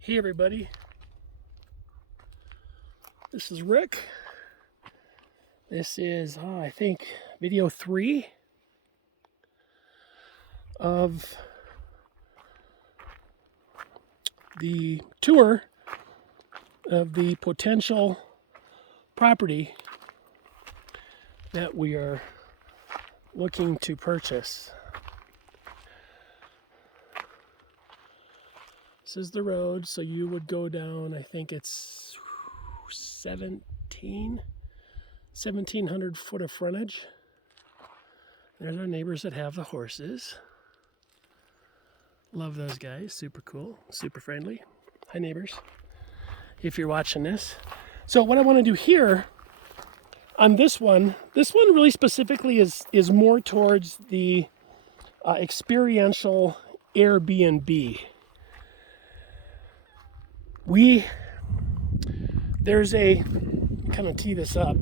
Hey everybody, this is Rick. This is, I think, video 3 of the tour of the potential property that we are looking to purchase. This is the road, so you would go down, I think it's 1,700 foot of frontage. There's our neighbors that have the horses. Love those guys, super cool, super friendly. Hi neighbors, if you're watching this. So what I want to do here on this one really specifically is more towards the experiential Airbnb. There's a, kind of tee this up,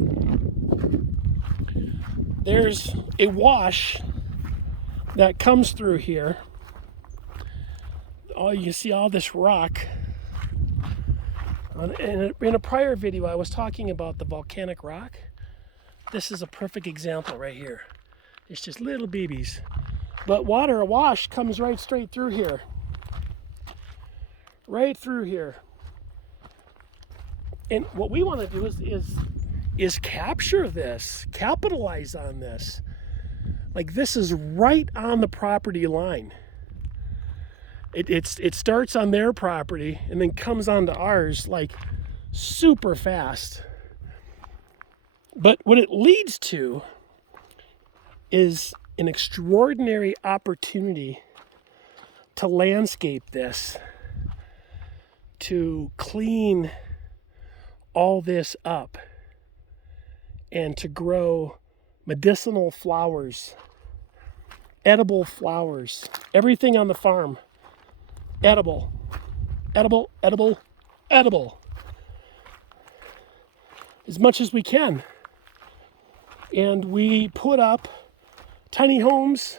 there's a wash that comes through here. Oh, you see all this rock. In a prior video, I was talking about the volcanic rock. This is a perfect example right here. It's just little babies. But water, a wash, comes right straight through here. Right through here. And what we want to do is capture this, capitalize on this. Like, this is right on the property line. It starts on their property and then comes onto ours like super fast. But what it leads to is an extraordinary opportunity to landscape this, to clean all this up, and to grow medicinal flowers, edible flowers, everything on the farm. Edible, edible, edible, edible. As much as we can. And we put up tiny homes.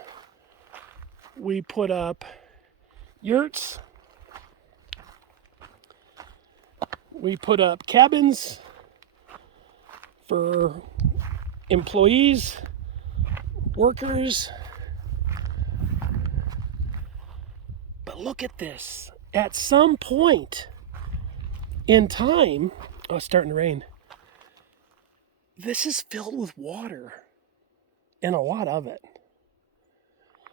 We put up yurts. We put up cabins for employees, workers. But look at this. At some point in time, oh, it's starting to rain. This is filled with water, and a lot of it.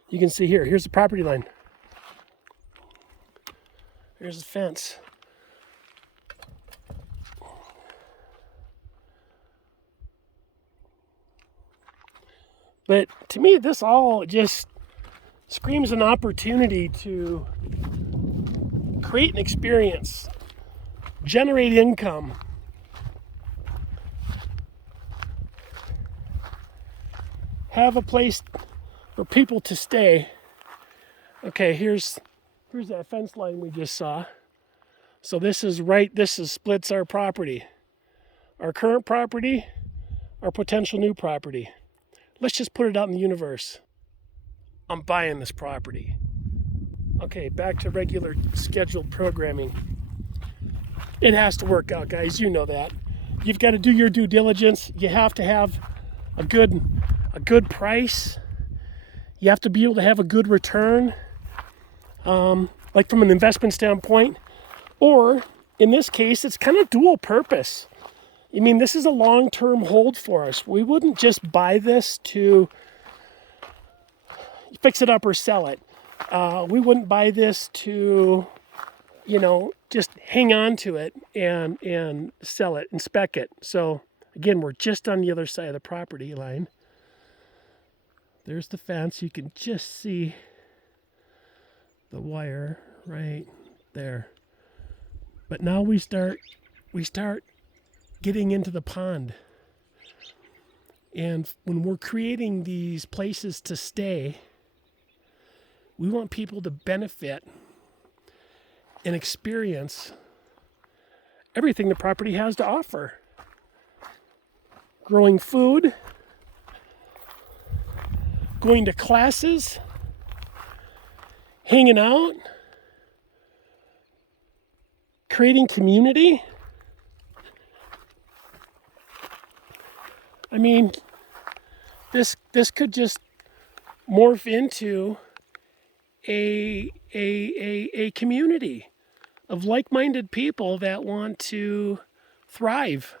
You can see here, here's the property line. Here's the fence. But to me, this all just screams an opportunity to create an experience, generate income, have a place for people to stay. Okay, here's that fence line we just saw. So this splits our property. Our current property, our potential new property. Let's just put it out in the universe. I'm buying this property. Okay, back to regular scheduled programming. It has to work out, guys. You know that. You've got to do your due diligence. You have to have a good price. You have to be able to have a good return, like from an investment standpoint. Or, in this case, it's kind of dual purpose. I mean, this is a long-term hold for us. We wouldn't just buy this to fix it up or sell it. We wouldn't buy this to, just hang on to it and sell it and spec it. So, again, we're just on the other side of the property line. There's the fence. You can just see the wire right there. But now we start getting into the pond. And when we're creating these places to stay, we want people to benefit and experience everything the property has to offer. Growing food, going to classes, hanging out, creating community. I mean, this could just morph into a community of like-minded people that want to thrive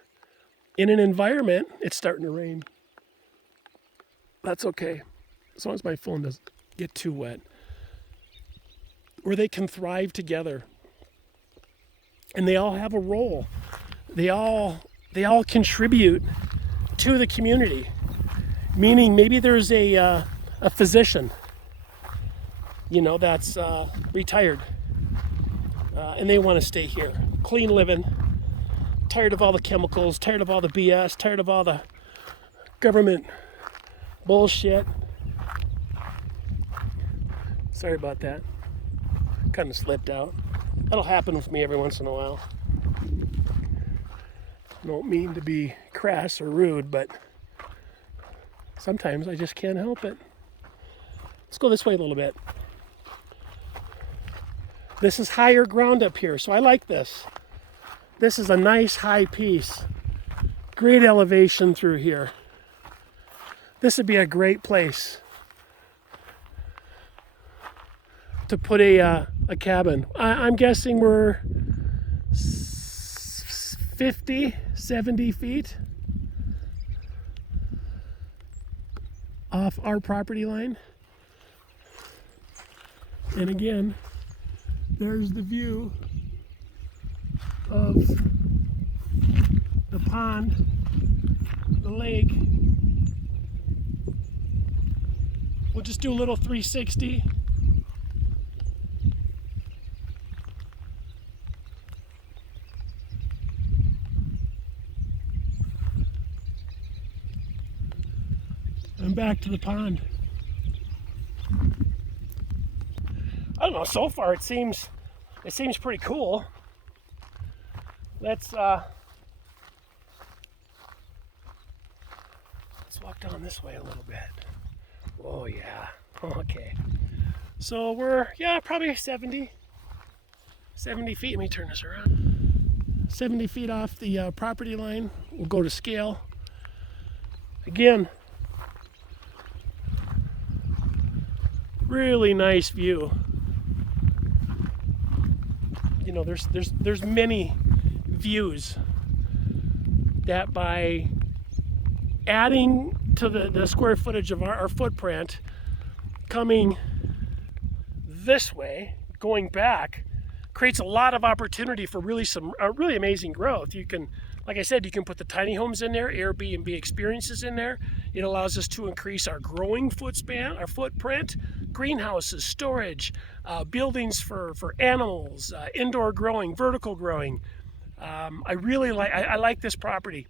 in an environment. It's starting to rain. That's okay, as long as my phone doesn't get too wet. Where they can thrive together, and they all have a role. They all contribute to the community. Meaning, maybe there's a physician, that's retired, and they want to stay here, clean living, tired of all the chemicals, tired of all the BS, tired of all the government bullshit. Sorry about that. Kind of slipped out. That'll happen with me every once in a while. I don't mean to be crass or rude, but sometimes I just can't help it. Let's go this way a little bit. This is higher ground up here, so I like this. This is a nice high piece. Great elevation through here. This would be a great place to put a cabin. I'm guessing we're 50, 70 feet off our property line. And again, there's the view of the pond, the lake. We'll just do a little 360. I'm back to the pond. I don't know, so far it seems pretty cool. Let's walk down this way a little bit. Oh yeah, okay. So we're, probably 70 feet. Let me turn this around. 70 feet off the property line. We'll go to scale. Again, really nice view. There's many views that by adding to the square footage of our footprint, coming this way, going back, creates a lot of opportunity for really amazing growth. You can, like I said, you can put the tiny homes in there, Airbnb experiences in there. It allows us to increase our growing our footprint, greenhouses, storage, buildings for animals, indoor growing, vertical growing. I like this property.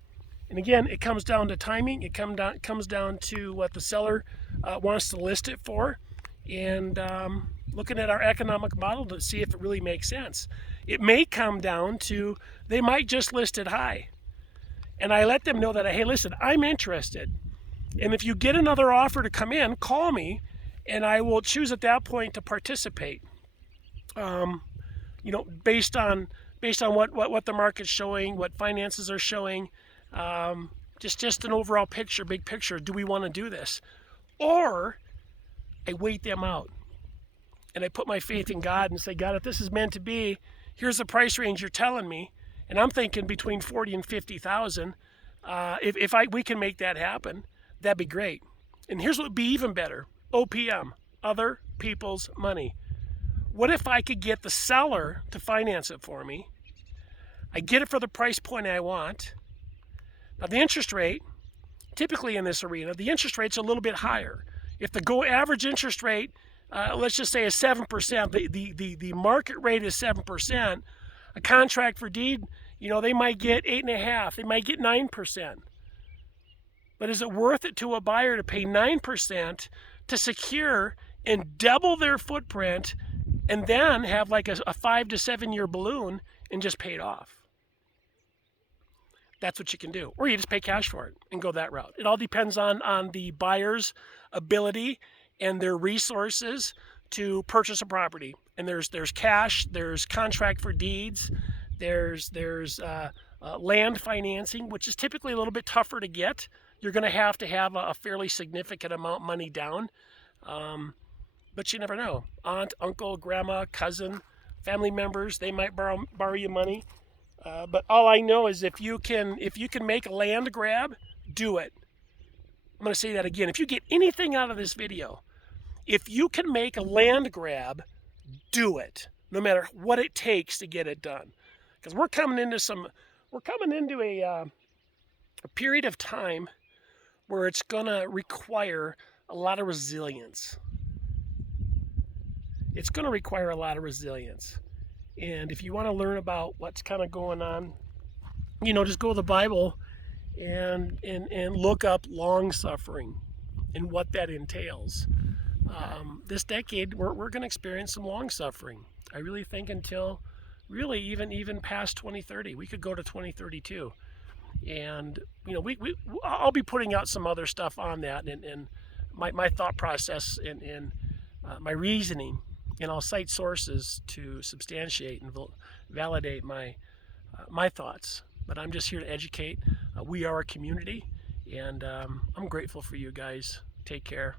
And again, it comes down to timing. It comes down to what the seller wants to list it for, and looking at our economic model to see if it really makes sense. It may come down to they might just list it high, and I let them know that, hey, listen, I'm interested, and if you get another offer to come in, call me, and I will choose at that point to participate. Based on what the market's showing, what finances are showing. Just an overall picture, big picture. Do we want to do this? Or I wait them out and I put my faith in God and say, God, if this is meant to be, here's the price range you're telling me, and I'm thinking between 40 and 50,000. If we can make that happen, that'd be great. And here's what would be even better: OPM, other people's money. What if I could get the seller to finance it for me? I get it for the price point I want. Now, the interest rate, typically in this arena, the interest rate's a little bit higher. If the average interest rate, let's just say is 7%, the market rate is 7%, a contract for deed, they might get 8.5%, they might get 9%. But is it worth it to a buyer to pay 9% to secure and double their footprint and then have like a 5 to 7 year balloon and just pay it off? That's what you can do. Or you just pay cash for it and go that route. It all depends on the buyer's ability and their resources to purchase a property. And there's cash, there's contract for deeds, There's land financing, which is typically a little bit tougher to get. You're going to have a fairly significant amount of money down, but you never know. Aunt, uncle, grandma, cousin, family members, they might borrow you money. But all I know is if you can make a land grab, do it. I'm going to say that again. If you get anything out of this video, if you can make a land grab, do it. No matter what it takes to get it done, because we're coming into a period of time where it's going to require a lot of resilience. It's going to require a lot of resilience. And if you want to learn about what's kind of going on, just go to the Bible and look up long suffering and what that entails. This decade, we're going to experience some long suffering. I really think until really even past 2030, we could go to 2032. And I'll be putting out some other stuff on that and my thought process and my reasoning, and I'll cite sources to substantiate and validate my thoughts. But I'm just here to educate. We are a community, and I'm grateful for you guys. Take care.